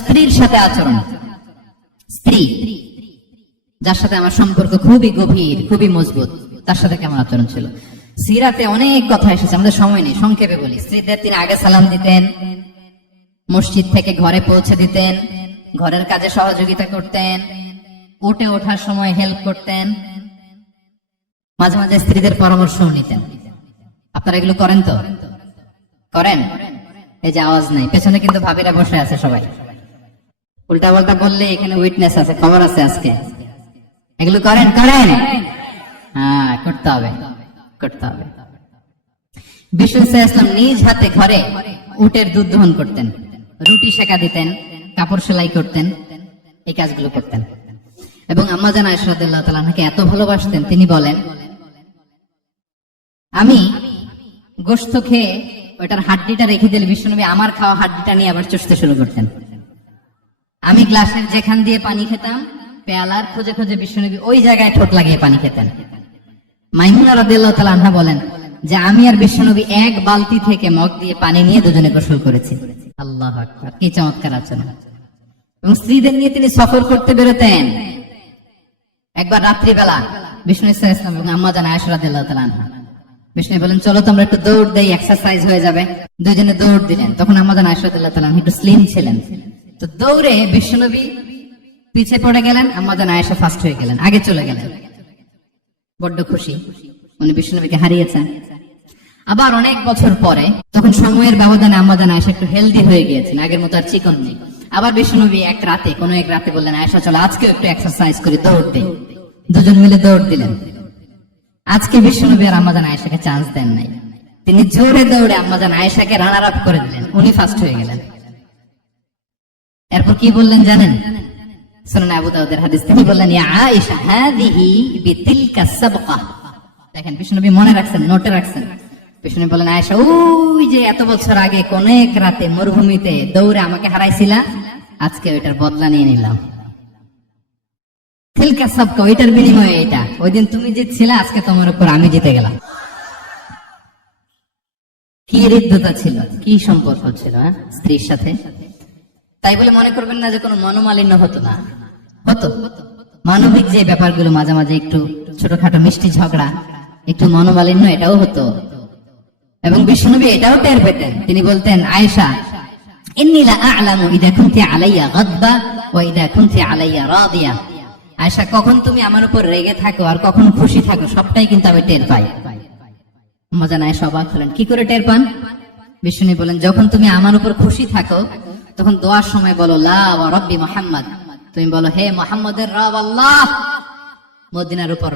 স্ত্রীর সাথে আচরণ। স্ত্রী, যার সাথে আমার সম্পর্ক খুবই গভীর, খুবই মজবুত, তার সাথে কেমন আচরণ ছিল? সিরাতে অনেক কথা এসেছে, আমাদের সময় নেই, সংক্ষেপে বলি। স্ত্রীদের তিনি আগে সালাম দিতেন, মসজিদ থেকে ঘরে পৌঁছে দিতেন, ঘরের কাজে সহযোগিতা করতেন উঠে ওঠার সময় হেল্প করতেন, মাঝে মাঝে স্ত্রীদের পরামর্শও নিতেন। আপনারা এগুলো করেন তো? করেন? এই যে আওয়াজ নাই, পেছনে কিন্তু ভাবিরা বসে আছে সবাই। উল্টা পাল্টা বললে এখানে উইটনেস আছে, খবর আছে আজকে। এগুলো করেন করেন। হ্যাঁ করতে হবে করতে হবে। বিশ্ব ইসলাম নিজ হাতে ঘরে উটের দুধ দহন করতেন, রুটি সেকা দিতেন, কাপড় সেলাই করতেন, এই কাজগুলো করতেন। এবং আম্মা জান আয়সরাদুল্লাহ তালাকে এত ভালোবাসতেন, তিনি বলেন, আমি গোস্ত খেয়ে ওটার হাড্ডিটা রেখে দিলে বিশ্বনবী আমার খাওয়া হাড্ডিটা নিয়ে আবার চষতে শুরু করতেন। আমি গ্লাসের যেখান দিয়ে পানি খেতাম, পেয়ালার খোঁজে খোঁজে বিশ্বনবী ওই জায়গায় ঠোঁট লাগিয়ে পানি খেতেন। মাইমুনা আনহা বলেন যে আমি আর বিশ্বনবী এক বালতি থেকে মগ দিয়ে পানি নিয়ে দুজনে গোসল করেছি। আল্লাহ কি চমৎকার আচরণ। এবং স্ত্রীদের নিয়ে তিনি সফর করতে বেরোতেন। একবার রাত্রিবেলা বিষ্ণু ইসলাম এবং আম্মা জান আয়সা রাদিয়াল্লাহু আনহা। বিষ্ণু বলেন, চলো তোমরা একটু দৌড় দেই এক্সারসাইজ হয়ে যাবে। দুজনে দৌড় দিলেন। তখন আম্মা জান আয়সা রাদিয়াল্লাহু আনহা একটু স্লিম ছিলেন। তো দৌড়ে বিষ্ণুনবী পিছে পড়ে গেলেন আম্মা জান আয়েশা ফার্স্ট হয়ে গেলেন, আগে চলে গেলেন। বড্ড খুশি, উনি বিষ্ণুনবীকে হারিয়েছেন। আবার অনেক বছর পরে, তখন সময়ের ব্যবধানে আম্মা জান আয়েশা একটু হেলদি হয়ে গিয়েছেন, আগের মতো আর চিকন নেই। আবার বিষ্ণুনবী এক রাতে, কোনো এক রাতে বললেন, আয়েশা, চলো আজকে একটু এক্সারসাইজ করে, দৌড় দেই। দুজন মিলে দৌড় দিলেন। আজকে বিষ্ণুনবী আর আম্মা জান আয়েশাকে চান্স দেন নাই। তিনি জোরে দৌড়ে আম্মা জান আয়েশাকে রানার আপ করে দিলেন। উনি ফার্স্ট হয়ে গেলেন। এরপর কি বললেন জানেন? শুনুন আবু দাউদের হাদিস তিনি বললেন? ইয়া আয়েশা, হাদিহি বিতিলকা সাবকা। দেখেন মনে রাখছেন, নোটে রাখছেন। ওই যে এত বছর আগে রাতে মরুভূমিতে দৌড়ে আমাকে হারাইছিলা, আজকে ওইটার বদলা নিয়ে নিলাম। ওইটার বিনিময়ে এটা। ওই দিন তুমি জিতছিলে, আজকে তোমার উপর আমি জিতে গেলাম। কি হৃদ্যতা ছিল? কি সম্পর্ক ছিল হ্যাঁ? স্ত্রীর সাথে? তাই বলে মনে করবেন না যে কোনো মনোমালিন্য হতো না। হতো। মানবিক যে ব্যাপারগুলো মাঝে মাঝে একটু ছোটখাটো মিষ্টি ঝগড়া, একটু মনোমালিন্য, এটাও হতো। এবং বিষ্ণুনবী এটাও টের পেতেন। তিনি বলতেন, আয়েশা আয়েশা, কখন তুমি আমার উপর রেগে থাকো আর কখন খুশি থাকো, সবটাই কিন্তু আমি টের পাই। মজা নাই অবাক হলেন, কি করে টের পান? বিষ্ণু বলেন যখন তুমি আমার উপর খুশি থাকো তখন দোয়ার সময় বলো লাহাম্মদ মোহাম্মদ। তুমি বলো হে মোহাম্মদের রব আল্লাহ মদিনার উপর